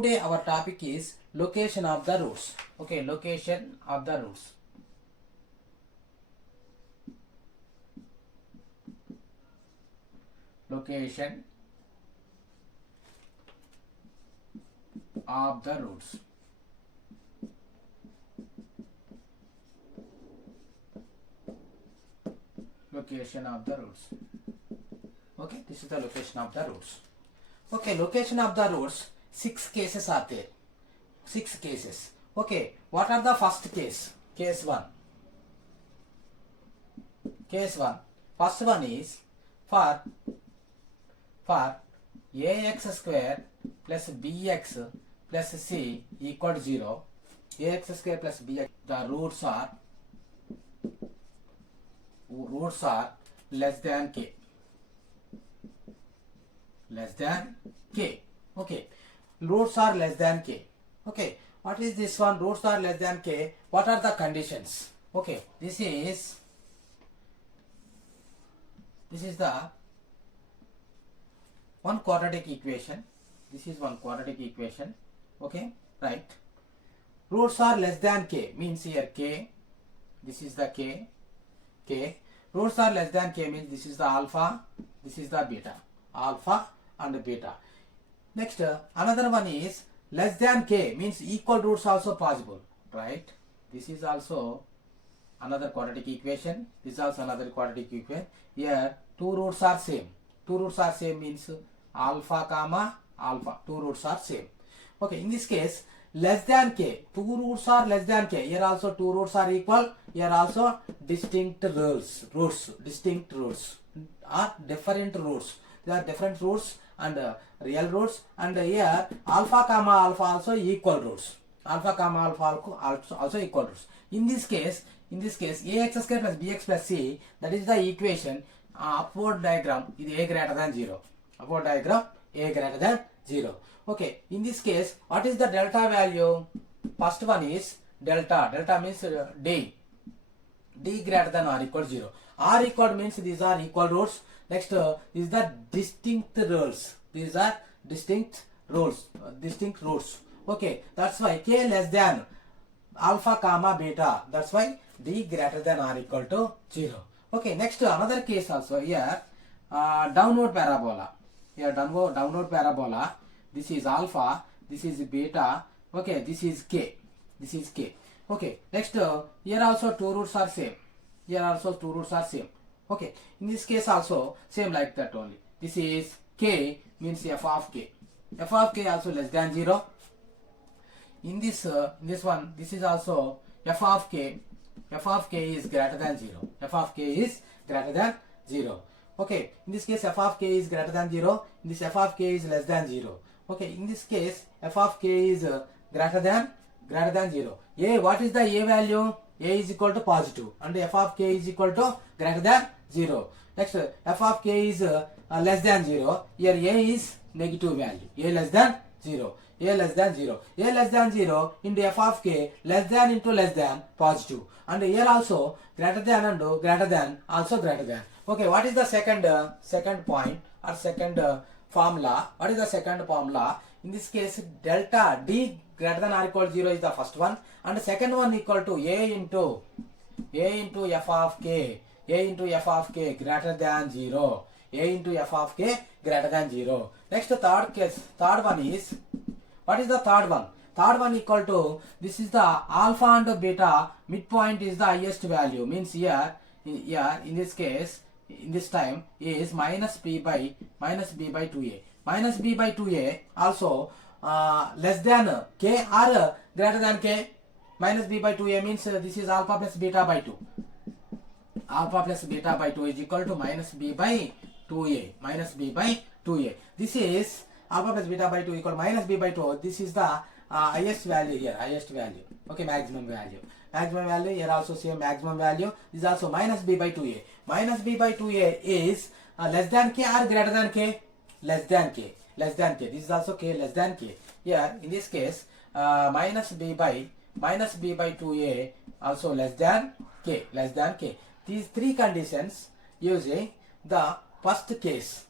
today our topic is location of the roots. Okay, location of the roots. Location of the roots. Location of the roots. Okay, this is the location of the roots. Okay, location of the roots, 6 cases are there. 6 cases. Okay, what are the first case? Case 1. Case 1. First one is for ax square plus bx plus c equal to 0. Ax square plus bx, the roots are less than k. Less than k. Okay, roots are less than k. Okay, what is this one? Roots are less than k. What are the conditions? Okay, this is the one quadratic equation. This is one quadratic equation. Okay, right. Roots are less than k means here k. This is the k. Roots are less than k means this is the alpha. This is the beta. Alpha and beta. Next, another one is less than k means equal roots also possible, right? This is also another quadratic equation. This is also another quadratic equation. Here two roots are same. Two roots are same means alpha comma alpha. Two roots are same. Okay, in this case less than k. Two roots are less than k. Here also two roots are equal. Here also distinct roots. Distinct roots are different roots. There are different roots and real roots, and here alpha comma alpha also equal roots. Alpha comma alpha also equal roots. In this case ax square plus bx plus c, that is the equation. Upward diagram is a greater than 0. Upward diagram a greater than 0. Okay, in this case what is the delta value? First one is delta. Delta means d greater than or equal to 0. R equal means these are equal roots. Next, is the distinct rules. These are distinct rules. Distinct roots. Okay, that's why k less than alpha comma beta. That's why d greater than or equal to 0. Okay, next another case also here. Downward parabola. Here downward parabola. This is alpha. This is beta. Okay, this is k. This is k. Okay, next here also two roots are same. Here also two roots are same. Okay, in this case also same like that only. This is k means f of k. F of k also less than 0. In this one, this is also f of k. F of k is greater than 0. F of k is greater than 0. Okay, in this case f of k is greater than 0. In this f of k is less than 0. Okay, in this case f of k is greater than 0. A, what is the a value? A is equal to positive and f of k is equal to greater than 0. Next, f of k is less than 0. Here a is negative value. A less than 0. A less than 0. A less than 0 into f of k less than into less than positive. And here also greater than and greater than also greater than. Okay, what is the second point or second formula? What is the second formula? In this case, delta d greater than or equal to 0 is the first one, and the second one equal to a into f of k. A into f of k greater than 0. A into f of k greater than 0. Next, third case. Third one is, what is the third one? Third one equal to, this is the alpha and beta, midpoint is the highest value. Means here in this case, in this time is minus b by 2a. Minus b by 2a also less than k or greater than k. Minus b by 2a means this is alpha plus beta by 2. Alpha plus beta by 2 is equal to minus b by 2a. Minus b by 2a. This is alpha plus beta by 2 equal to minus b by 2. This is the highest value here. Highest value. Okay, maximum value. Maximum value here also same maximum value. This is also minus b by 2a. Minus b by 2a is less than k or greater than k? Less than k. Less than k. This is also k less than k. Here in this case minus b by 2a also less than k. Less than k. These three conditions using the first case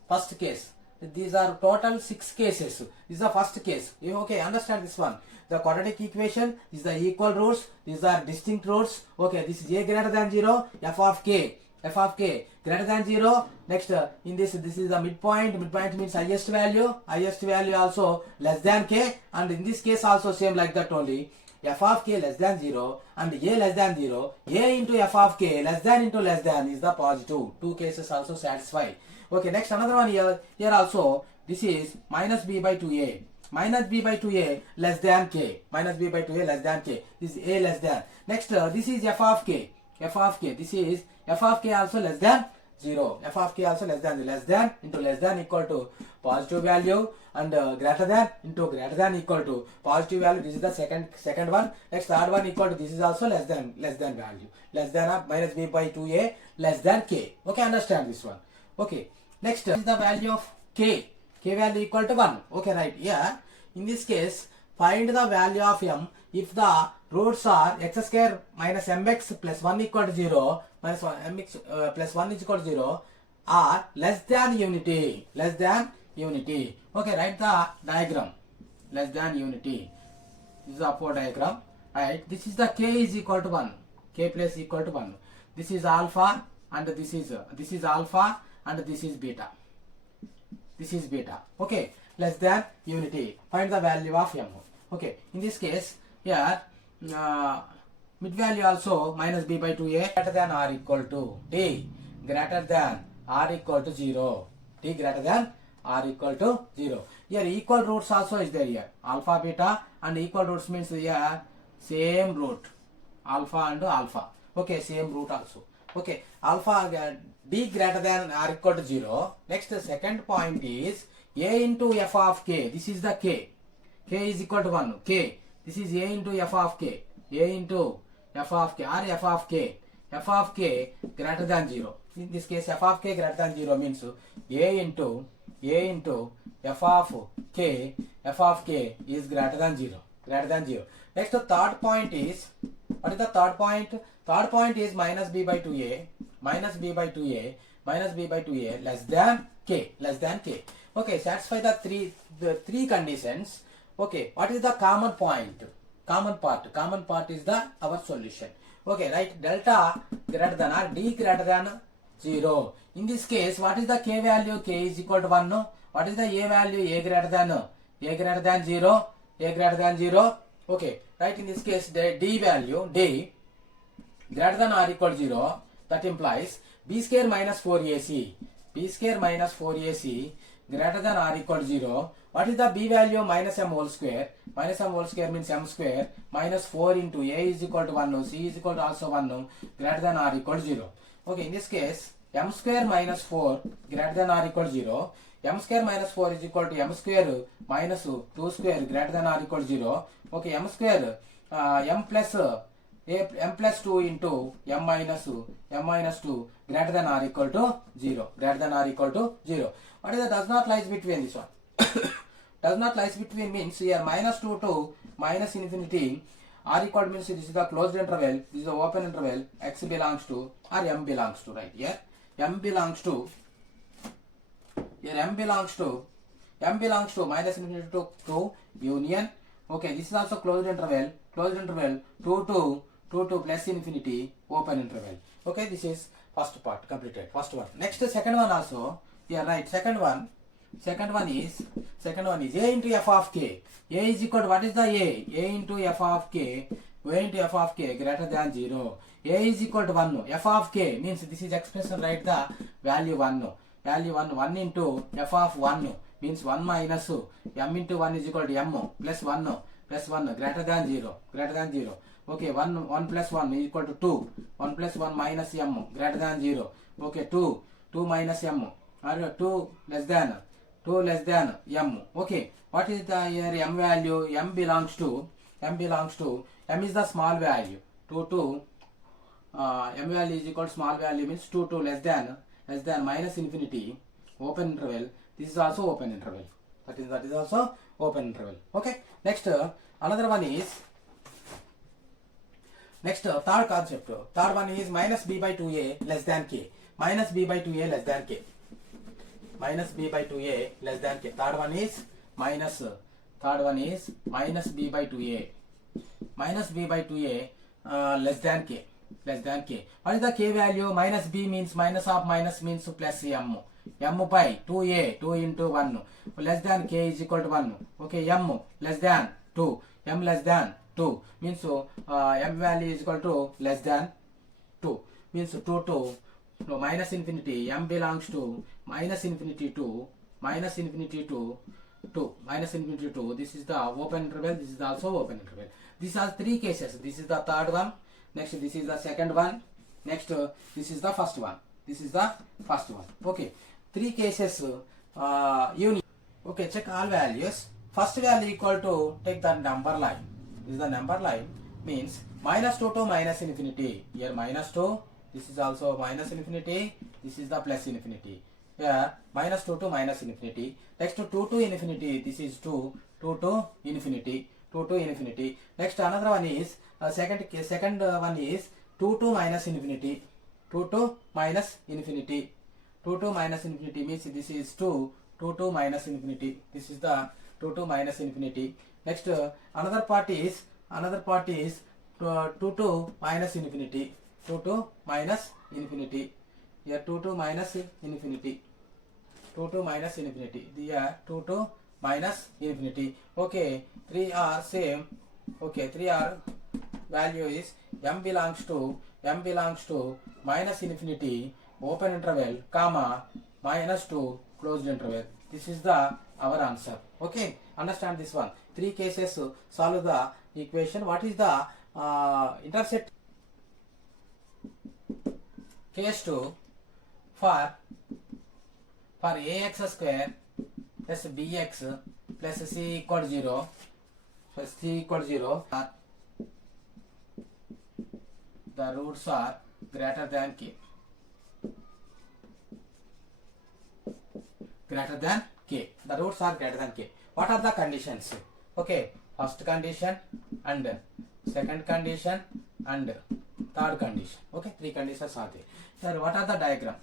these are total 6 cases. This is the first case. Okay, understand this one. The quadratic equation is the equal roots. These are distinct roots. Okay, this is a greater than 0, f of k greater than 0. Next, in this is the midpoint. Midpoint means highest value also less than k, and in this case also same like that only. F of k less than 0 and a less than 0, a into f of k less than into less than is the positive. Two cases also satisfy. Okay, next another one here also, this is minus b by 2a. Minus b by 2a less than k. Minus b by 2a less than k. This is a less than. Next, this is f of k. This is f of k also less than 0. F of k also less than 0. Less than into less than equal to positive value, and greater than into greater than equal to positive value. This is the second one. Next, third one equal to, this is also less than value. Less than of minus b by 2a less than k. Okay, understand this one. Okay, next is the value of k. K value equal to 1. Okay, right. Here, in this case, find the value of m if the roots are x square minus mx plus 1 equal to 0, minus 1 mx plus 1 is equal to 0, are less than unity. Less than unity. Okay, write the diagram. Less than unity. This is the upward diagram. Right. This is the k is equal to 1. K plus equal to 1. This is alpha, and this is alpha, and this is beta. This is beta. Okay, less than unity. Find the value of m. Okay, in this case, here mid value also minus b by 2a greater than or equal to d greater than or equal to 0. D greater than or equal to 0. Here equal roots also is there here. Alpha, beta, and equal roots means here same root. Alpha and alpha. Okay, same root also. Okay, alpha d greater than or equal to 0. Next, the second point is a into f of k. This is the k. K is equal to 1. K. This is a into f of k. A into f of k or f of k. F of k greater than 0. In this case, f of k greater than 0 means a into f of k. F of k is greater than 0. Greater than 0. Next, the third point is, what is the third point? Third point is minus b by 2a. Minus b by 2a. Minus b by 2a less than k. Less than k. Okay, satisfy the three conditions. Okay, what is the common point? Common part is the our solution. Okay, right, delta greater than or d greater than 0. In this case, what is the k value? K is equal to 1. No? What is the a value? A greater than 0. A greater than 0. Okay, right, in this case, the d value, d greater than or equal to 0. That implies b square minus 4ac. B square minus 4ac greater than or equal to 0. What is the b value? Minus m whole square. Minus m whole square means m square minus 4 into a is equal to 1. C is equal to also 1. Greater than or equal to 0. Okay, in this case, m square minus 4 greater than or equal to 0. M square minus 4 is equal to m square minus 2 square greater than or equal to 0. Okay, m square m plus 2 into m minus 2 greater than or equal to 0. Greater than or equal to 0. What is the does not lies between this one? Does not lies between means here minus 2 to minus infinity r equal to means this is the closed interval, this is the open interval, x belongs to or m belongs to, right? Here m belongs to minus infinity to union. Okay, this is also closed interval 2 to plus infinity open interval. Okay, this is first part completed. First one. Next, second one also. Yeah, right. Second one is a into f of k. A is equal to what is the a? A into f of k. A into f of k greater than 0. A is equal to 1. F of k means this is expression, right? The value 1. Value 1 into f of 1 means 1 minus m into 1 is equal to m plus 1 greater than 0. Greater than 0. Okay, 1 plus 1 is equal to 2. 1 plus 1 minus m greater than 0. Okay, 2 minus m or 2 less than m. Okay, what is the here m value? M belongs to m is the small value. 2 to m value is equal to small value means 2 to less than minus infinity open interval. This is also open interval. That is also open interval. Okay, next another one is third concept. Third one is minus b by 2a less than k. Minus b by 2a less than k. minus b by 2a less than k. Third one is minus b by 2a. Minus b by 2a less than k. What is the k value? Minus b means minus of minus means plus m. M by 2a, 2 into 1, less than k is equal to 1. Okay, m less than 2. M less than 2 means m value is equal to less than 2. Means 2 to minus infinity. M belongs to minus infinity to minus infinity to 2. Minus infinity to. This is the open interval. This is also open interval. These are three cases. This is the third one. Next, this is the second one. Next, this is the first one. Okay, three cases. Union. Okay, check all values. First value equal to, take the number line. This is the number line. Means minus 2 to minus infinity. Here minus 2. This is also minus infinity. This is the plus infinity. Here minus 2 to minus infinity. Next to 2 to infinity. This is 2 to infinity. Next another one is second one is 2 to minus infinity. 2 to minus infinity means this is 2 to minus infinity. This is the 2 to minus infinity. Next another part is 2 to minus infinity. 2 to minus infinity. Here 2 to minus infinity. Here 2 to minus infinity. Okay, 3 are same. Okay, 3 are value is m belongs to minus infinity open interval comma minus 2 closed interval. This is the our answer. Okay, understand this one. Three cases solve the equation. What is the intercept? Case 2 for ax square plus bx plus c equal 0 the roots are greater than k. The roots are greater than k. What are the conditions? Okay, first condition and second condition and third condition. Okay, three conditions are there. Here what are the diagram?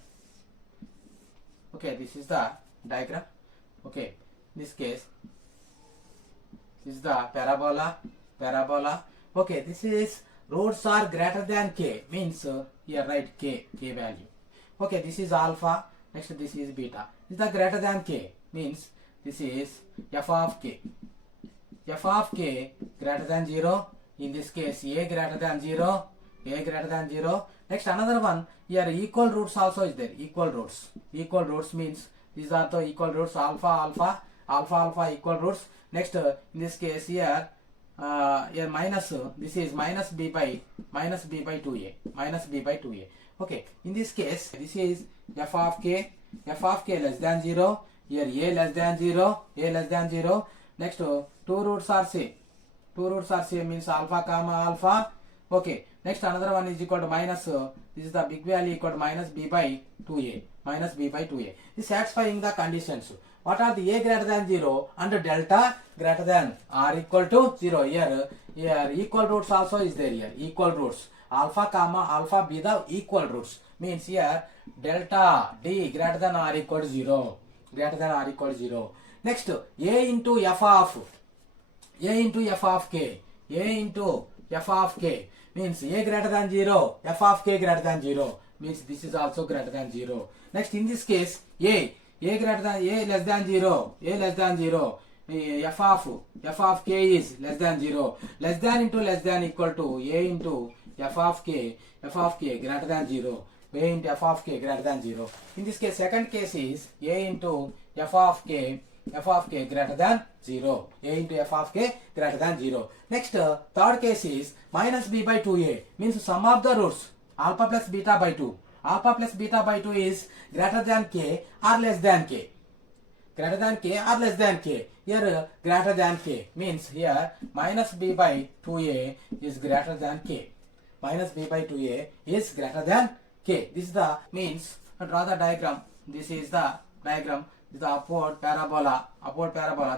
Okay, this is the diagram. Okay, in this case this is the parabola. Okay, this is roots are greater than k means here write k value. Okay, this is alpha. Next this is beta. This is the greater than k means this is f of k greater than 0. In this case a greater than 0. Next another one, here equal roots also is there. Equal roots means these are the equal roots. Alpha equal roots. Next in this case here minus, this is minus b by 2a. Okay, in this case this is f of k less than 0. Here a less than 0. Next two roots are same. Means alpha comma alpha. Okay, next another one is equal to minus, this is the big value equal to minus b by 2a. This satisfying the conditions. What are the a greater than 0 and delta greater than r equal to 0? Here equal roots also is there. Here equal roots, alpha comma alpha be the equal roots, means here delta d greater than r equal to 0. Next a into f of k means a greater than 0, f of k greater than 0 means this is also greater than 0. Next in this case a less than 0, f of k is less than 0. Less than into less than equal to a into f of k greater than 0. A into f of k greater than 0. In this case second case is a into f of k greater than 0. A into f of k greater than 0. Next third case is minus b by 2a means sum of the roots alpha plus beta by 2. Alpha plus beta by 2 is greater than k or less than k. Here greater than k means here minus b by 2a is greater than k. This is the means. Draw the diagram. This is the diagram. This is the upward parabola.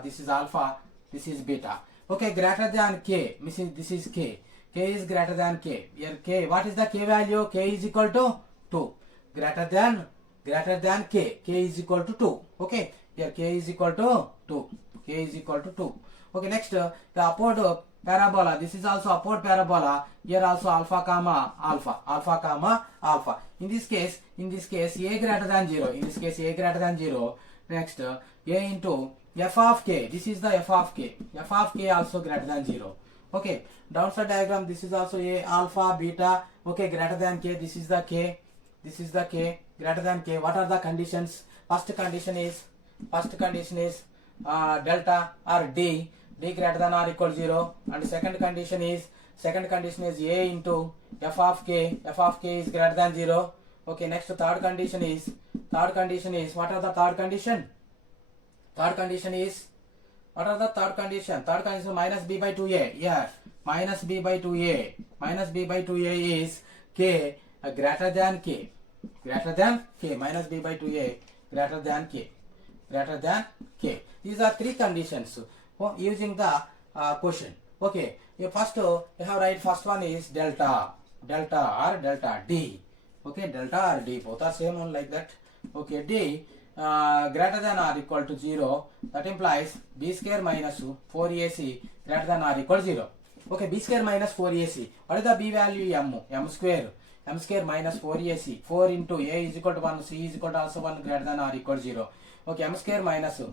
This is alpha. This is beta. Okay, greater than k means this is k. K is greater than k. Here k. What is the k value? K is equal to 2. Greater than greater than k. K is equal to 2. Okay, here k is equal to 2. K is equal to 2. Okay, next the upward parabola. This is also upward parabola. Here also alpha comma alpha, alpha comma alpha. In this case, a greater than 0. In this case, a greater than 0. Next, a into f of k. This is the f of k. F of k also greater than 0. Okay, downside diagram. This is also a alpha, beta. Okay, greater than k. This is the k. This is the k. Greater than k. What are the conditions? First condition is delta or d greater than or equal to 0, and second condition is a into f of k is greater than 0. Okay, next third condition is what are the third condition? Third condition is third condition minus b by 2a. Yeah, minus b by 2a is k greater than k minus b by 2a greater than k. These are three conditions using the question. Okay, first you have write first one is delta or delta d. Okay, delta or d, both are same one like that. Okay, d greater than or equal to 0. That implies b square minus 4ac greater than or equal to 0. Okay, b square minus 4ac. What is the b value? M square minus 4ac. 4 into a is equal to 1, c is equal to also 1 greater than or equal to 0. Okay, m square minus 4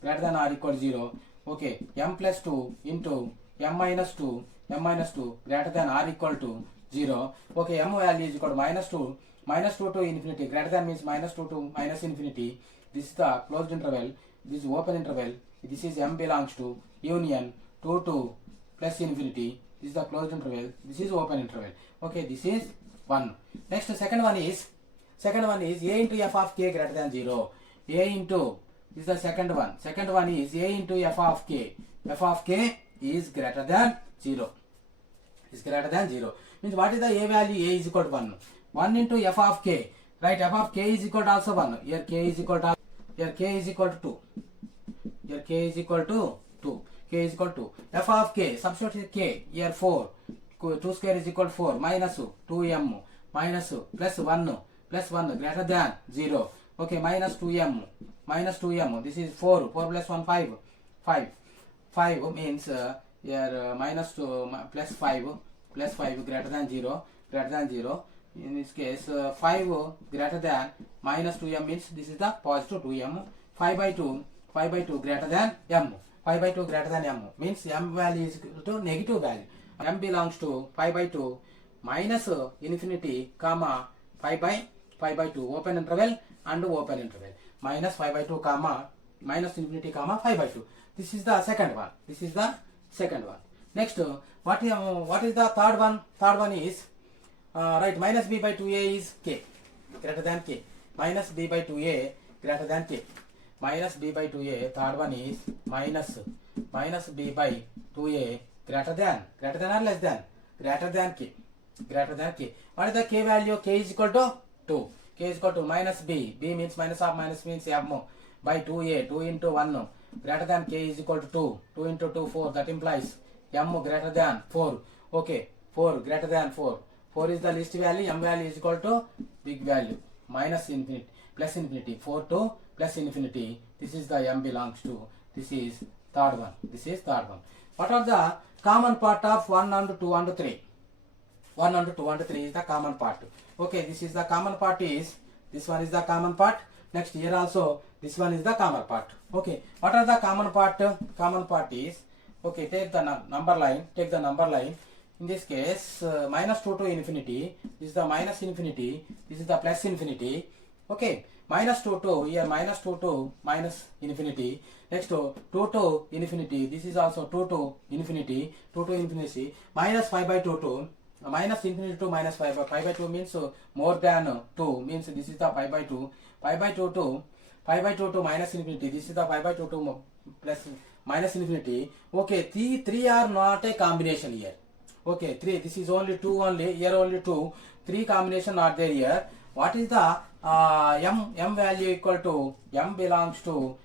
greater than or equal to 0. Okay, m plus 2 into m minus 2 greater than or equal to 0. Okay, m value is equal to minus 2 to infinity. Greater than means minus 2 to minus infinity. This is the closed interval. This is open interval. This is m belongs to union 2 to plus infinity. This is the closed interval. This is open interval. Okay, this is one. Next, second one is a into f of k greater than 0. A into, this is the second one. Second one is a into f of k. F of k is greater than 0. Means what is the a value? A is equal to 1. 1 into f of k. Right, f of k is equal to also 1. Here k is equal to 2. K is equal to f of k. Substitute k. Here 4. 2 square is equal to 4. Minus 2m. Minus plus 1 greater than 0. Okay, minus 2m. This is 4 plus 1 5 means here minus 2 plus 5 greater than 0. In this case 5 greater than minus 2m means this is the positive 2m. 5 by 2 greater than m. 5 by 2 greater than m means m value is equal to negative value. M belongs to 5 by 2 minus infinity comma 5 by 2 open interval and open interval. Minus 5 by 2 comma minus infinity comma 5 by 2. This is the second one. Next, what is the third one? Third one is right, minus b by 2a is k greater than k. Minus b by 2a greater than k. Minus b by 2a. Third one is minus b by 2a greater than or less than k. What is the k value? K is equal to 2. K is equal to minus b. B means minus of minus means m by 2a. 2 into 1 greater than k is equal to 2. 2 into 2 4. That implies m greater than 4. Okay, 4 greater than 4. 4 is the least value. M value is equal to big value. Minus infinity plus infinity. 4 to plus infinity. This is the m belongs to. This is third one. What are the common part of 1 and 2 and 3? 1 and 2 and 3 is the common part. Okay, this is the common part is, this one is the common part. Next here also this one is the common part. Okay, what are the common part? Common part is, okay, take the number line. In this case minus 2 to infinity. This is the minus infinity. This is the plus infinity. Okay, minus 2 to here minus 2 to minus infinity. Next 2 to infinity. This is also 2 to infinity. Minus 5 by 2 to minus infinity to minus 5 by 5 by 2 means more than 2 means this is the 5 by 2. 5 by 2 to minus infinity. This is the 5 by 2 to plus minus infinity. Okay, three are not a combination here. Okay, 3. This is only 2 only. Here only 2. 3 combination are there here. What is the m value equal to? M belongs to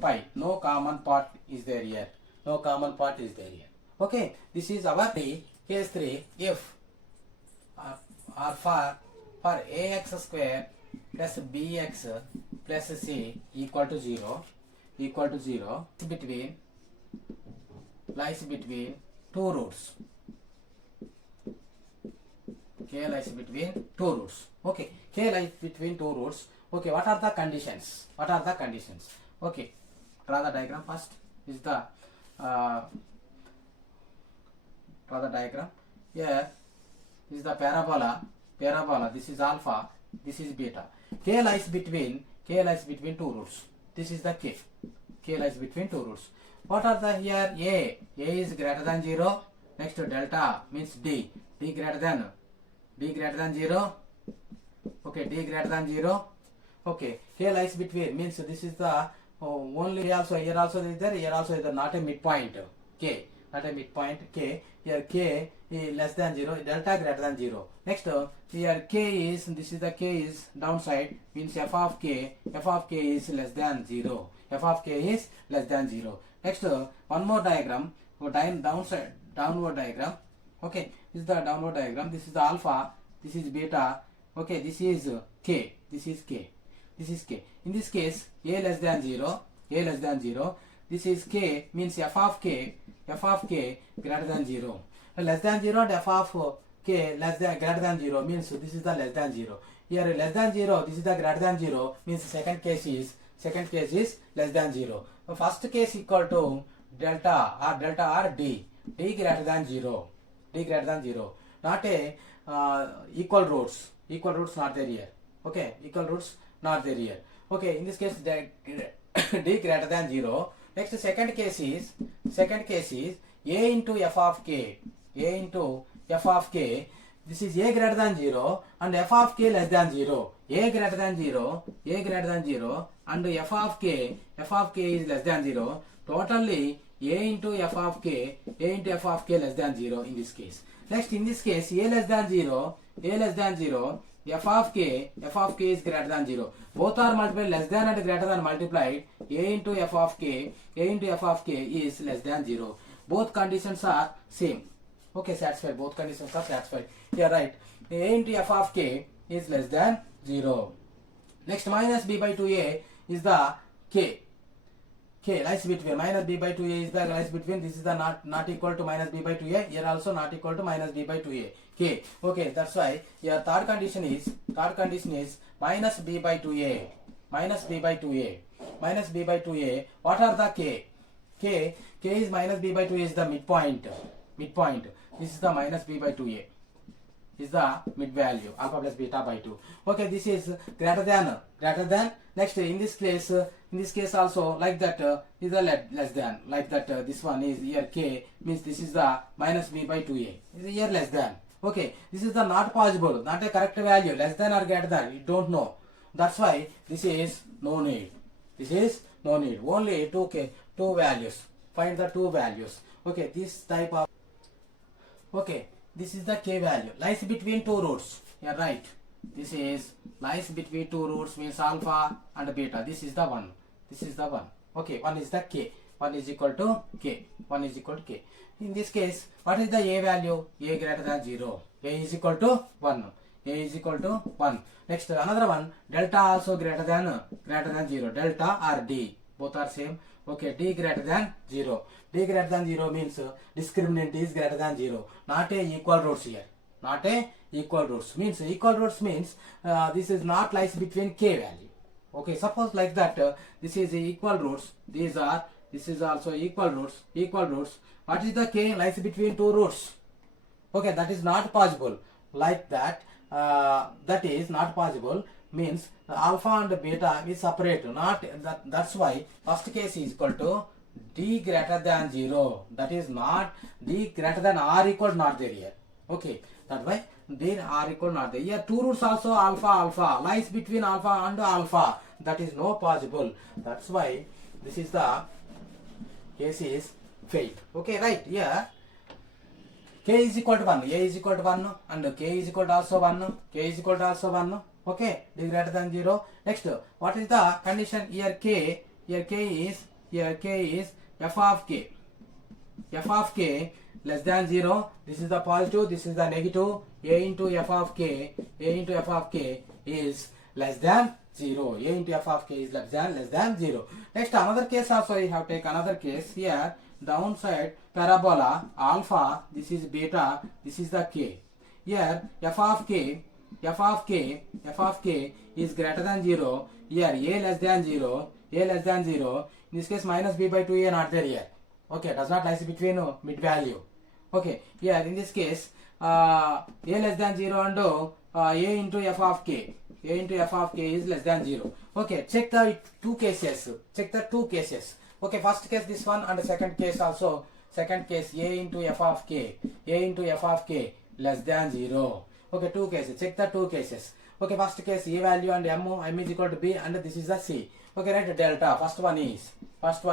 pi. No common part is there here. Okay, this is our case 3. If or for for ax square plus bx plus c equal to 0 lies between two roots. K lies between two roots. Okay, K lies between two roots. Okay, what are the conditions? Okay, draw the diagram first. This is the draw the diagram. Here is the parabola. This is alpha. This is beta. K lies between two roots. This is the K. K lies between two roots. What are the here? A is greater than 0. Next delta means D greater than 0. Okay, D greater than 0. Okay, K lies between means this is the only here also is there, here also is there, not a midpoint. K, not a midpoint. K, here K is less than 0, delta greater than 0. Next here K is, this is the K is downside, means f of K is less than 0. F of K is less than 0. Next one more diagram, downward diagram. Okay, this is the downward diagram. This is the alpha, this is beta. Okay, this is K, this is K. In this case, A less than 0. This is K, means f of K greater than 0. Less than 0 and f of K greater than 0 means this is the less than 0. Here less than 0, this is the greater than 0 means second case is less than 0. So first case equal to delta or D greater than 0. Not a equal roots not there here. Okay, equal roots not there here. Okay, in this case D greater than 0. Next second case is A into f of K. This is A greater than 0 and f of K less than 0. A greater than 0 and f of K is less than 0. Totally A into f of K less than 0 in this case. Next in this case A less than 0, f of K is greater than 0. Both are multiplied, less than and greater than multiplied. A into f of K is less than 0. Both conditions are same. Okay, satisfied. Both conditions are satisfied. Here right. A into f of K is less than 0. Next minus b by 2a is the K. Lies between minus b by 2a is the lies between. This is the not equal to minus b by 2a. Here also not equal to minus b by 2a. K. Okay, that's why your third condition is minus b by 2a. What are the K? K is minus b by 2a is the midpoint. This is the minus b by 2a. Is the mid value, alpha plus beta by 2. Okay, this is greater than. Next in this case also like that is the less than, like that this one is here K means this is the minus b by 2a is here less than. Okay, this is the not possible, not a correct value, less than or greater than, you don't know. That's why this is no need. Only two values. Find the two values. Okay, this type of. Okay, this is the K value. Lies between two roots. Yeah, right. This is lies between two roots means alpha and beta. This is the one. Okay, one is the K. 1 is equal to K. In this case, what is the A value? A greater than 0. A is equal to 1. Next, another one. Delta also greater than 0. Delta or D. Both are same. Okay, D greater than 0. D greater than 0 means discriminant is greater than 0. Not a equal roots here. Means equal roots means this is not lies between K value. Okay, suppose like that this is equal roots. This is also equal roots. What is the K lies between two roots? Okay, that is not possible. Like that, that is not possible. Means alpha and beta is separate. That's why first case is equal to D greater than 0. That is not D greater than R equal not there here. Okay, that why D R equal not there. Here two roots also alpha lies between alpha and alpha. That is no possible. That's why this is the case is failed. Okay, right here. K is equal to 1, A is equal to 1 and K is equal to also 1. Okay, D greater than 0. Next, what is the condition here? K is f of K. f of k less than 0. This is the positive, this is the negative. A into f of k, a into f of k is less than 0. A into f of k is less than 0. Next, another case also you have take another case here. Downside parabola alpha, this is beta, this is the k. Here f of k is greater than 0. Here a less than 0. In this case minus b by 2a not there here. Okay, does not lies between mid value. Okay, here in this case a less than 0 and a into f of k is less than 0. Okay, check the two cases. Okay, first case this one and second case also. Second case a into f of k less than 0. Okay, two cases. Check the two cases. Okay, first case a value and m is equal to b and this is the c. Okay, write delta. First one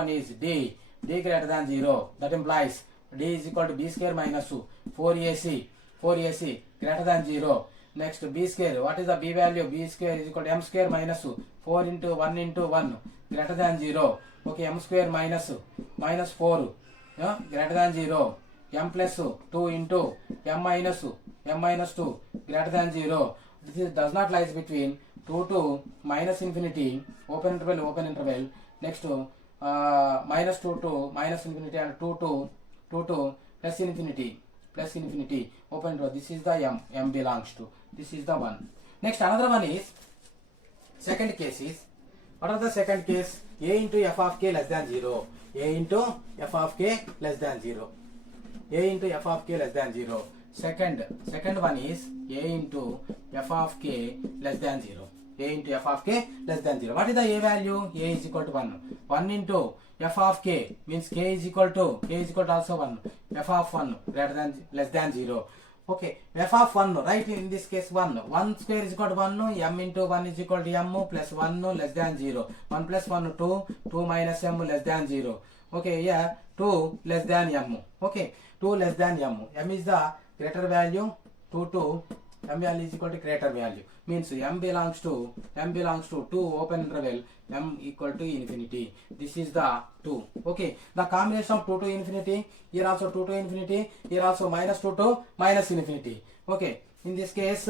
is d greater than 0. That implies d is equal to b square minus 4ac greater than 0. Next b square. What is the b value? B square is equal to m square minus 4 into 1 greater than 0. Okay, m square minus 4 greater than 0. M plus 2 into m minus 2 greater than 0. This does not lies between 2 to minus infinity, open interval. Next minus 2 to minus infinity and 2 to plus infinity, open interval. This is the m belongs to. This is the one. Next, another one is second case is, what are the second case? A into f of k less than 0. A into f of k less than 0. Second one is a into f of k less than 0. What is the a value? A is equal to 1. 1 into f of k means k is equal to also 1. F of 1 less than 0. Okay, f of 1, right, in this case 1 square is equal to 1, m into 1 is equal to m plus 1 less than 0. 1 plus 1 2 minus m less than 0. Okay, here 2 less than m. Okay, 2 less than m. M is the greater value, 2 m value is equal to greater value. Means m belongs to 2 open interval, m equal to infinity. This is the 2. Okay, the combination of 2 to infinity, here also 2 to infinity, here also minus 2 to minus infinity. Okay, in this case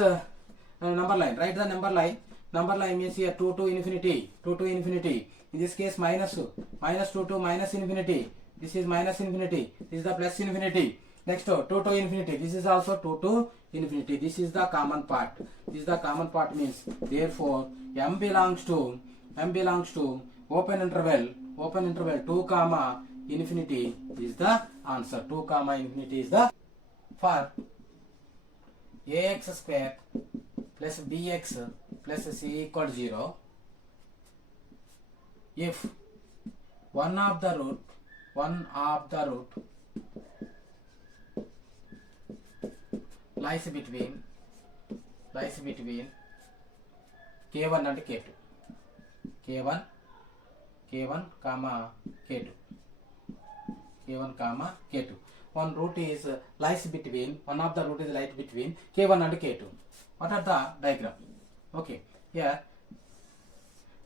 number line, write the number line. Number line means here 2 to infinity. In this case minus 2 to minus infinity. This is minus infinity. This is the plus infinity. Next 2 to infinity. This is also 2 to infinity. This is the common part. Means therefore m belongs to open interval 2 comma infinity is the answer. 2 comma infinity is the for ax square plus bx plus c equal to 0 if one of the root lies between k1 and k2. K1 comma k2. One of the root is lies between k1 and k2. What are the diagram? Okay, here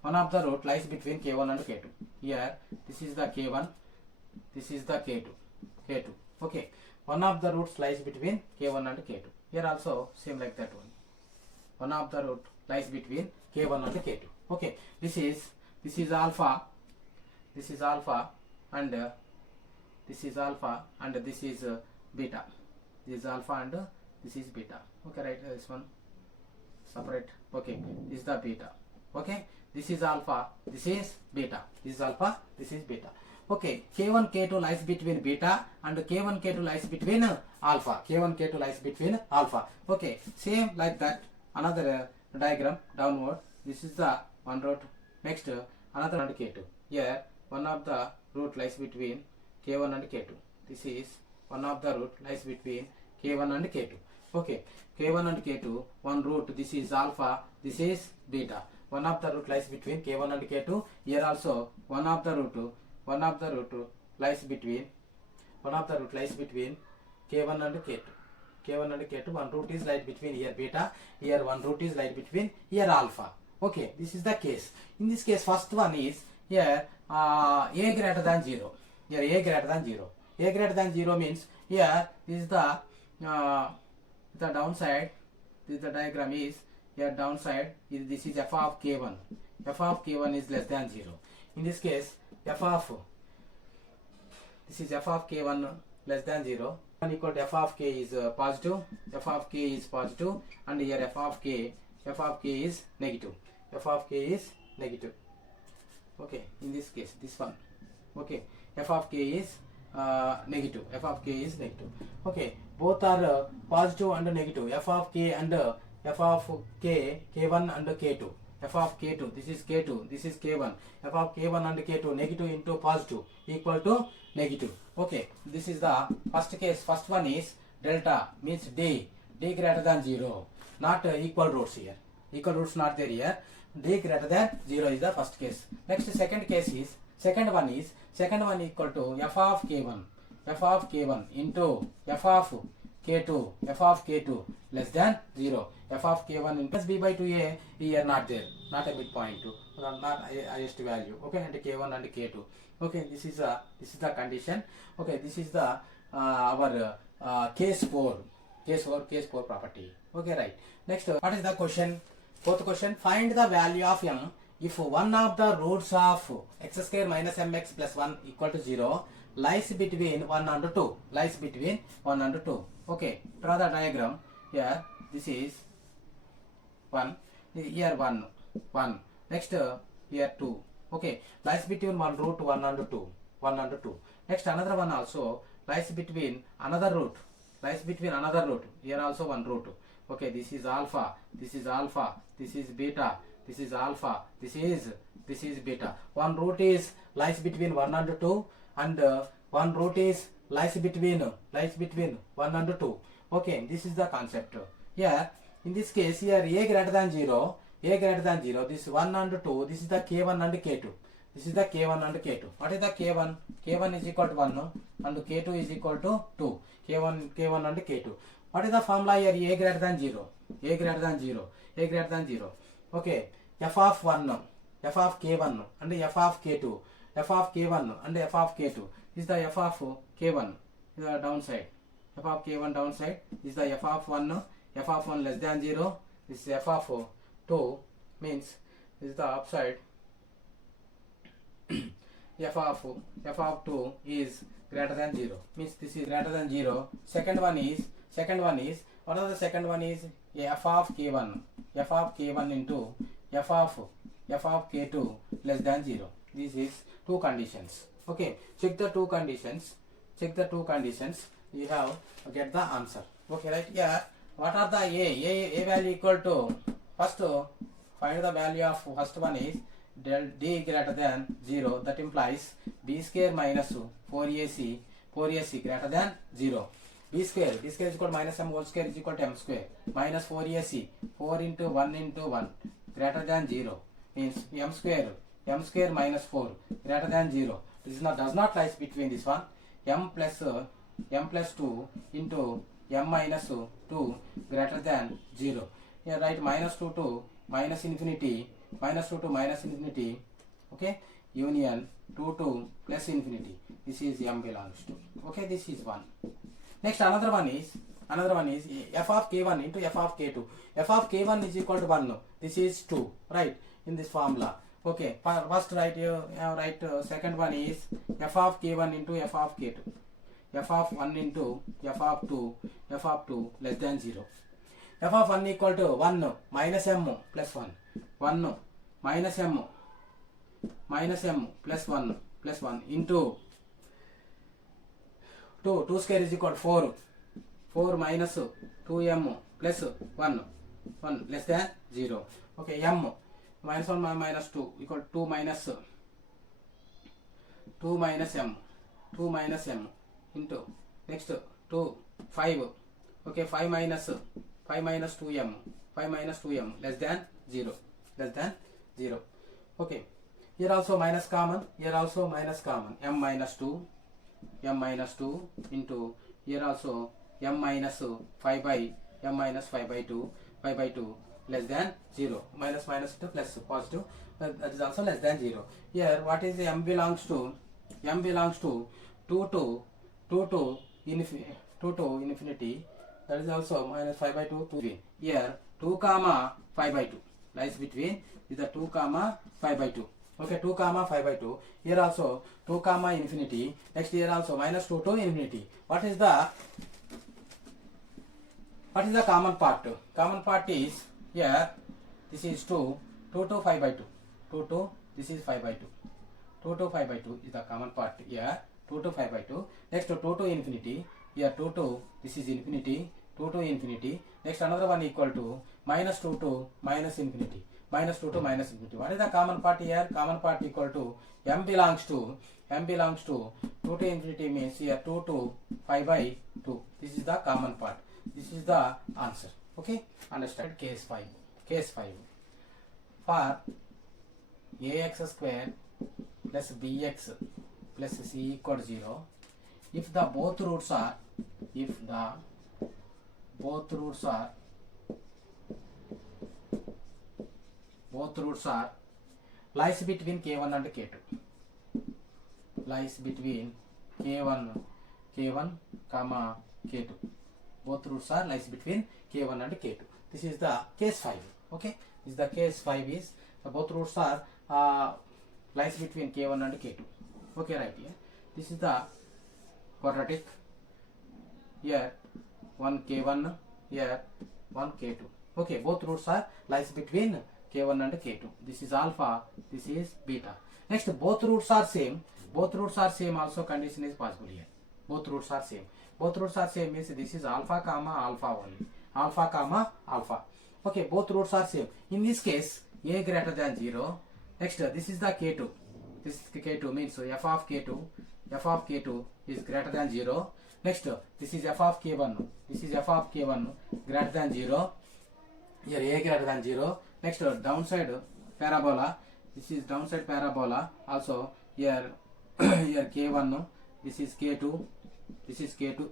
one of the root lies between k1 and k2. Here this is the k1, this is the k2. Okay, one of the roots lies between k1 and k2. Here also same like that one. One of the root lies between k1 and k2. Okay, this is alpha, and this is alpha and this is beta. This is alpha and this is beta. Okay, right, this one separate. Okay, this is the beta. Okay, this is alpha, this is beta. Okay, k1 k2 lies between beta and k1 k2 lies between alpha. Okay, same like that. Another diagram downward. This is the one root. Next another and k2. Here one of the root lies between k1 and k2. This is one of the root lies between k1 and k2. Okay, k1 and k2, one root, this is alpha, this is beta. One of the root lies between k1 and k2. Here also one of the root lies between k1 and k2. One root is lies between here beta, here one root is lies between here alpha. Okay, this is the case. In this case, first one is here a greater than 0. A greater than 0 means here this is the downside. This is the diagram is here downside is this is f of k1. F of k1 is less than 0. In this case, this is f of k1 less than 0. 1 equal to f of k is positive. F of k is positive, and here f of k is negative. F of k is negative. Okay, in this case, this one. Okay, f of k is negative. F of k is negative. Okay, both are positive and negative. F of k and f of k, k1 and k2. F of k2, this is k2, this is k1. F of k1 and k2, negative into positive equal to negative. Okay, this is the first case. First one is delta, means d greater than 0. Not equal roots here. Equal roots not there here. D greater than 0 is the first case. Next, second case is, second one equal to f of k1 into f of k2 less than 0. F of k1 into b by 2a here not there, not a midpoint, not highest value. Okay, and k1 and k2. Okay, this is the condition. Okay, this is the our case 4 property. Okay, right. Next, what is the question? Fourth question, find the value of m if one of the roots of x square minus mx plus 1 equal to 0 lies between 1 and 2. Lies between 1 and 2. Okay, draw the diagram. Here, this is 1. Here 1. Next, here 2. Okay, lies between one root 1 and 2. 1 and 2. Next, another one also lies between another root. Here also one root. Okay, this is alpha, this is beta, this is alpha, this is beta. One root is lies between 1 and 2, and one root is lies between 1 and 2. Okay, this is the concept. Here, in this case, here a greater than 0, this 1 and 2, this is the k1 and k2. What is the k1? K1 is equal to 1 and k2 is equal to 2. K1 and k2. What is the formula here? A greater than 0. Okay, f of 1, f of k1 and f of k2. F of k1 and f of k2. This is the f of k1, the downside. F of k1 downside. This is the f of 1. F of 1 less than 0. This is f of 2, means this is the upside. f of 2 is greater than 0, means this is greater than 0. Second one is what are the second one is f of k1 into f of k2 less than 0. This is two conditions. Okay, check the two conditions. You have to get the answer. Okay, right here, what are the a value equal to, first find the value of first one is d greater than 0. That implies b square minus 4ac greater than 0. b square is equal to minus m whole square is equal to m square minus 4ac, 4 into 1 greater than 0, means m square minus 4 greater than 0. This is does not lie between this one. m plus 2 into m minus 2 greater than 0. Here write minus 2 to minus infinity. Okay, union 2 to plus infinity. This is m belongs to. Okay, this is one. Next, another one is f of k1 into f of k2. F of k1 is equal to 1. This is 2, right, in this formula. Okay, first write second one is f of k1 into f of k2. F of 1 into f of 2 less than 0. F of 1 equal to 1 minus m plus 1. 1 minus m plus 1 into 2 square is equal to 4. 4 minus 2m plus 1 less than 0. Okay, m minus 1 minus 2 equal to 2 minus m into next 2 5. Okay, 5 minus 2m less than 0. Okay, here also minus common, m minus 2 into here also m minus 5 by 2 less than 0. Minus to plus positive, that is also less than 0. Here what is the m belongs to 2 to 2 to infinity, that is also minus 5 by 2 to 3. Here 2 comma 5 by 2 lies between is the 2 comma 5 by 2. Okay, 2 comma 5 by 2. Here also 2 comma infinity. Next here also minus 2 to infinity. What is the common part? Common part is here this is 2 to 5 by 2. 2 to this is 5 by 2. 2 to 5 by 2 is the common part here. 2 to 5 by 2. Next 2 to infinity. Here 2 to this is infinity. 2 to infinity. Next another one equal to minus 2 to minus infinity. Minus 2 to minus infinity. What is the common part here? Common part equal to m belongs to 2 to infinity means here 2 to 5 by 2. This is the common part. This is the answer. Okay, understand. Case 5. Case 5. For ax square plus bx plus c equal to 0, if the both roots are lies between k1 and k2, lies between k1 comma k2, both roots are lies between k1 and k2. This is the case 5. Okay, this is the case 5 is the both roots are lies between k1 and k2. Okay, right here this is the quadratic. Here 1 k1, here 1 k2. Okay, both roots are lies between k1 and k2. This is alpha, this is beta. Next, both roots are same. Both roots are same also condition is possible here. Both roots are same. Both roots are same means this is alpha comma alpha only. Alpha comma alpha. Okay, both roots are same. In this case, a greater than 0. Next, this is the k2. This is k2 means f of k2 is greater than 0. Next, this is f of k1. This is f of k1 greater than 0. Here a greater than 0. Next, downside parabola. This is downside parabola. Also here here k1. This is k2. This is k2.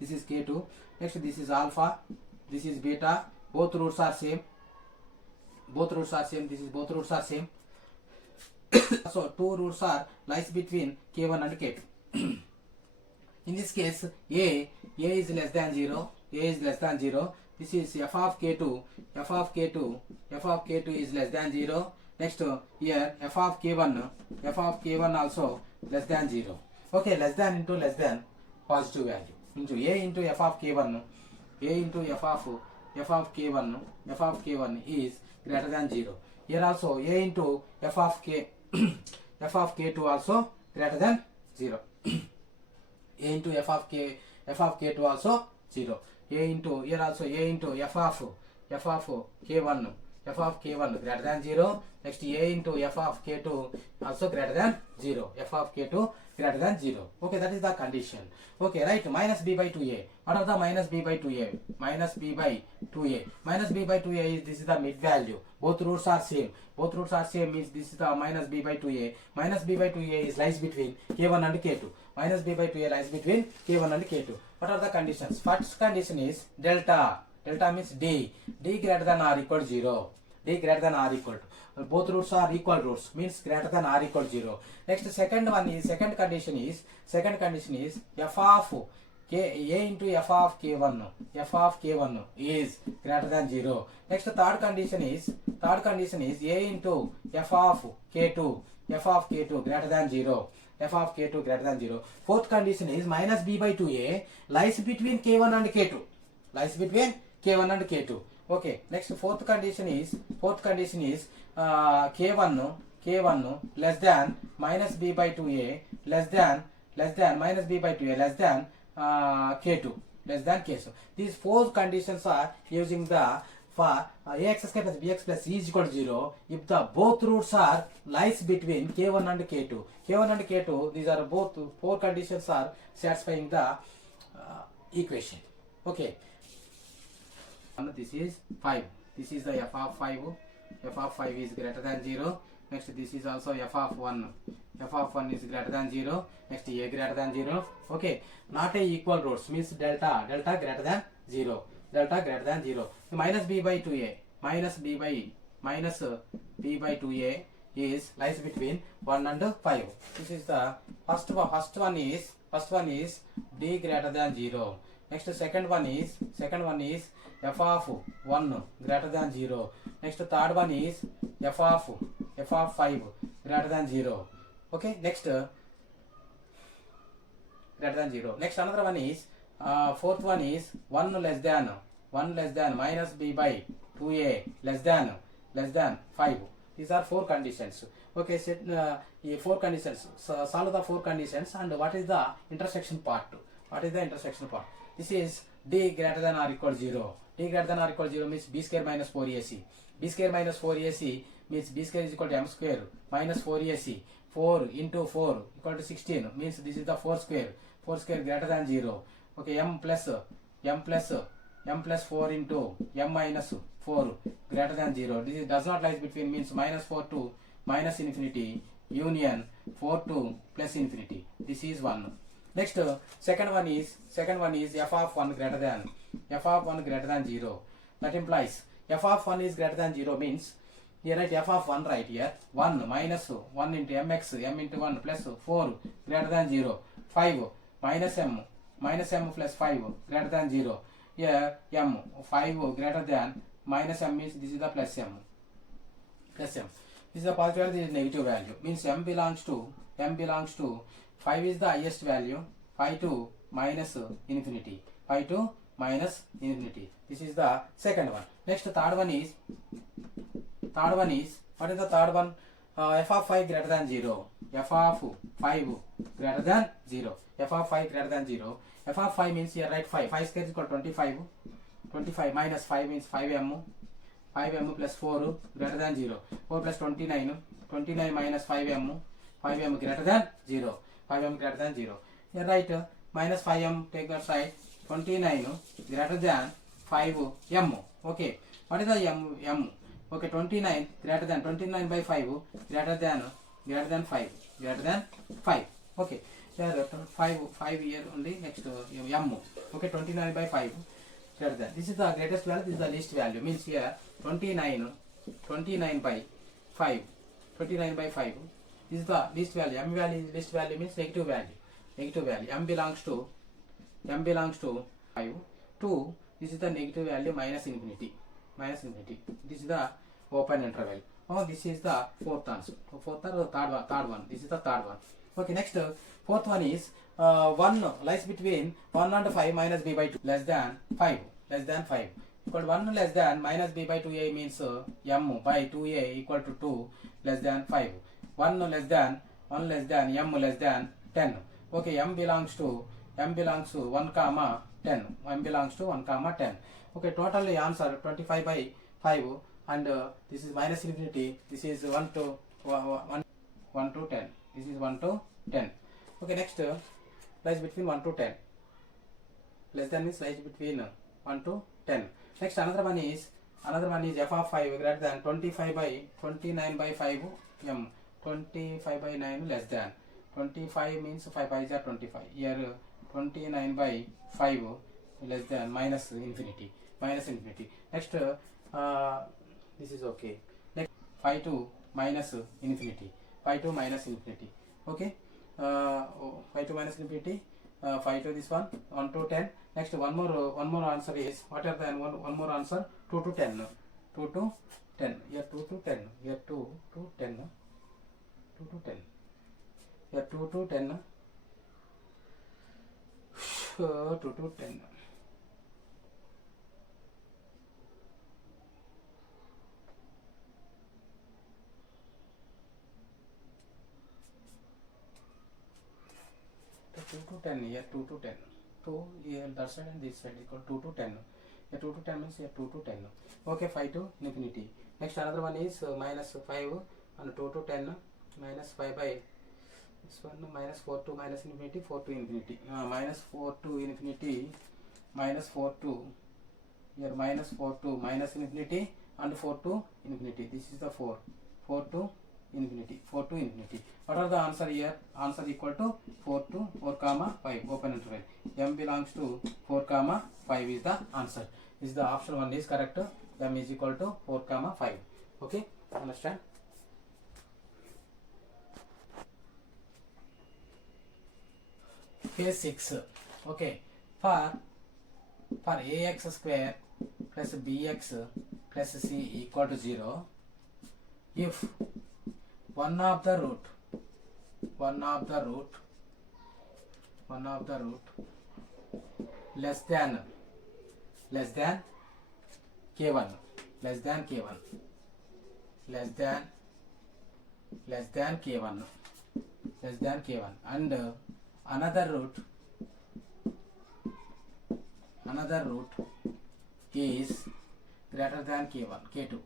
This is k2. Next, this is alpha. This is beta. Both roots are same. Both roots are same. This is both roots are same. So two roots are lies between k1 and k2. In this case, a is less than 0. A is less than 0. This is f of k2. F of k2 is less than 0. Next, here f of k1 also less than 0. Okay, less than into less than positive value into a into f of k1. A into f of k1 is greater than 0. Here also a into f of k2 also greater than 0. A into f of k2 also 0. A into here also a into f of k1 greater than 0. Next, a into f of k2 also greater than 0. F of k2 greater than 0. Okay, that is the condition. Okay, right. Minus b by 2a. What are the minus b by 2a? Minus b by 2a. Minus b by 2a is this is the mid value. Both roots are same. Both roots are same means this is the minus b by 2a. Minus b by 2a is lies between k1 and k2. Minus b by 2a lies between k1 and k2. What are the conditions? First condition is delta. Delta means d. D greater than or equal to 0. D greater than or equal to. Both roots are equal roots means greater than or equal to 0. Next, second condition is f of a into f of k1 is greater than 0. Next, third condition is a into f of k2 greater than 0. F of k2 greater than 0. Fourth condition is minus b by 2a lies between k1 and k2. Lies between k1 and k2. Okay. Next, fourth condition is k1 less than minus b by 2a less than minus b by 2a less than k2 less than k2. These four conditions are using the for ax square plus bx plus c is equal to 0 if the both roots are lies between k1 and k2. K1 and k2, these are both four conditions are satisfying the equation. Okay. And this is 5. This is the f of 5. F of 5 is greater than 0. Next, this is also f of 1. F of 1 is greater than 0. Next, a greater than 0. Okay. Not a equal roots means delta greater than 0. Delta greater than 0. Minus b by 2a. Minus b by 2a is lies between 1 and 5. This is the first one is First one is d greater than 0. Next second one is f of 1 greater than 0. Next third one is f of 5 greater than 0. Okay, next greater than 0. Next another one is fourth one is 1 less than minus b by 2a less than 5. These are four conditions. Okay, set four conditions. So solve the four conditions and what is the intersection part? This is d greater than or equal 0. D greater than or equal 0 means b square minus 4ac. b square minus 4ac means b square is equal to m square minus 4ac. 4 into 4 equal to 16 means this is the 4 square. 4 square greater than 0. Okay, m plus 4 into m minus 4 greater than 0. This does not lie between means minus 4 to minus infinity union 4 to plus infinity. This is one. Next second one is f of 1 greater than 0. That implies f of 1 is greater than 0 means here write f of 1 right here 1 minus 1 into mx m into 1 plus 4 greater than 0. 5 minus m plus 5 greater than 0. Here m 5 greater than minus m means this is the plus m. This is the positive value, this is negative value. Means m belongs to 5 is the highest value, 5 to minus infinity. 5 to minus infinity. This is the second one. Next third one is what is the third one? F of 5 greater than 0. F of 5 greater than 0. F of 5 greater than 0. F of 5 means here write 5. 5 square is equal to 25. 25 minus 5 means 5m. 5m plus 4 greater than 0. 4 plus 29. 29 minus 5m. 5m greater than 0. 5m greater than 0. Here write minus 5m take that side. 29 greater than 5m. Okay. What is the m? Okay, 29 greater than 29 by 5 greater than 5. Okay. Here 5 here only next m. Okay, 29 by 5 greater than. This is the greatest value, this is the least value. Means here 29 by 5. 29 by 5. This is the least value. M value is least value means negative value. M belongs to 5. 2. This is the negative value minus infinity. This is the open interval. Oh, this is the fourth answer. Fourth or third one. This is the third one. Okay, next fourth one is 1 lies between 1 and 5 minus b by 2 less than 5. Equal to 1 less than minus b by 2a means m by 2a equal to 2 less than 5. 1 less than m less than 10. Okay, m belongs to 1 comma 10. M belongs to 1 comma 10. Okay, totally answer 25 by 5 and this is minus infinity. This is 1 to 10. This is 1 to 10. Okay, next lies between 1 to 10. Less than means lies between 1 to 10. Next another one is f of 5 greater than 25 by 29 by 5 m. 25 by 9 less than 25 means 5 by 25. Here 29 by 5 less than minus infinity. Next this is okay. Next 5 to minus infinity. Okay, 5 to minus infinity. 5 to this one 1 to 10. Next one more answer is what are the one more answer 2 to 10. 2 to 10. Here 2 to 10. Here 2 to 10. 2 to 10. Here 2 to 10. 2 to 10. So 2 to 10 here 2 to 10. 2 here that side and this side equal 2 to 10. Here 2 to 10 means here 2 to 10. Okay, 5 to infinity. Next another one is minus 5 and 2 to 10 minus 5 by this one minus 4 to minus infinity 4 to infinity. Minus 4 to infinity minus 4 to here minus 4 to minus infinity and 4 to infinity. This is the 4 to infinity. What are the answer here? Answer equal to 4 to 4 comma 5 open interval. M belongs to 4 comma 5 is the answer. This is the option 1 is correct. M is equal to 4 comma 5. Okay, understand? case 6. Okay, for ax square plus bx plus c equal to 0, if one of the root less than k1 and another root is greater than k2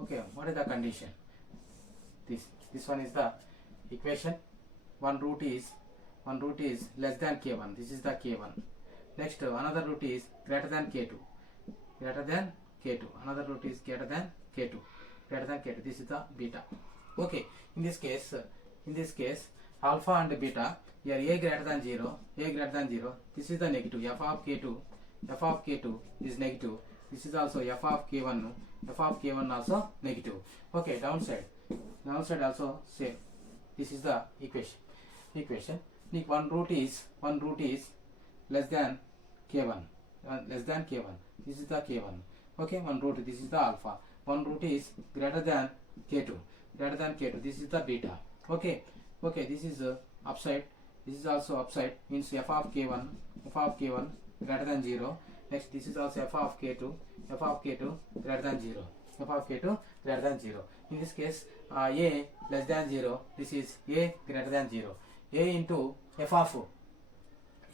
Okay, what is the condition? This one is the equation. One root is less than k1. This is the k1. Next, another root is greater than k2. Another root is greater than k2. This is the beta. Okay, in this case alpha and beta, here a greater than 0. This is the negative. F of k2 is negative. This is also f of k1 also negative. Okay, downside also same. This is the equation. One root is less than k1. This is the k1. Okay, one root, this is the alpha. One root is greater than k2. This is the beta. Okay, this is upside. This is also upside, means f of k1 greater than 0. Next, this is also f of k2 greater than 0. In this case, a less than 0. This is a greater than 0. A into f of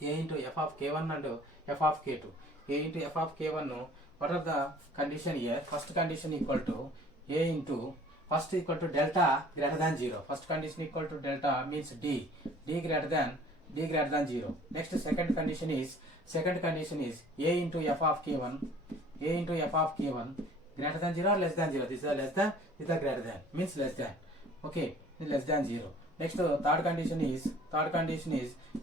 k1 and f of k2. A into f of k1. What are the condition here? First condition equal to a into first equal to delta greater than 0. First condition equal to delta means d greater than 0. Next, second condition is a into f of k1 greater than 0 or less than 0. This is a less than, this is a greater than, means less than. Okay, less than 0. Next, third condition is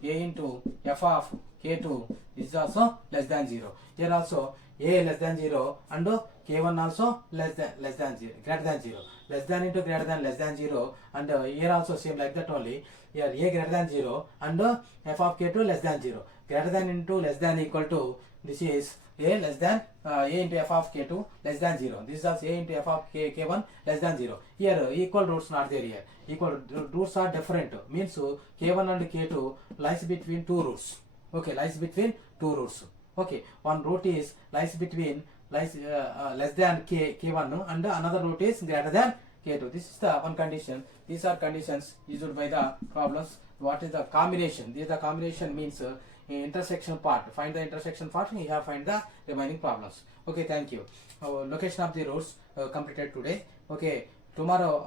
a into f of k2 is also less than 0. Here also a less than 0 and k1 also less than 0, greater than 0. Less than into greater than less than 0, and here also same like that only. Here a greater than 0 and f of k2 less than 0. Greater than into less than equal to, this is a less than a into f of k2 less than 0. This is also a into f of k1 less than 0. Here equal roots not there here. Equal roots are different. Means k1 and k2 lies between two roots. Okay, lies between two roots. Okay, one root is less than k1 and another root is greater than k2. This is the one condition. These are conditions used by the problems. What is the combination? This is the combination means intersection part. Find the intersection part and you have find the remaining problems. Okay, thank you. Location of the roots completed today. Okay, tomorrow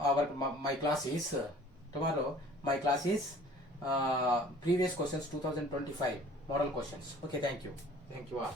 my class is previous questions 2025 model questions. Okay, thank you all.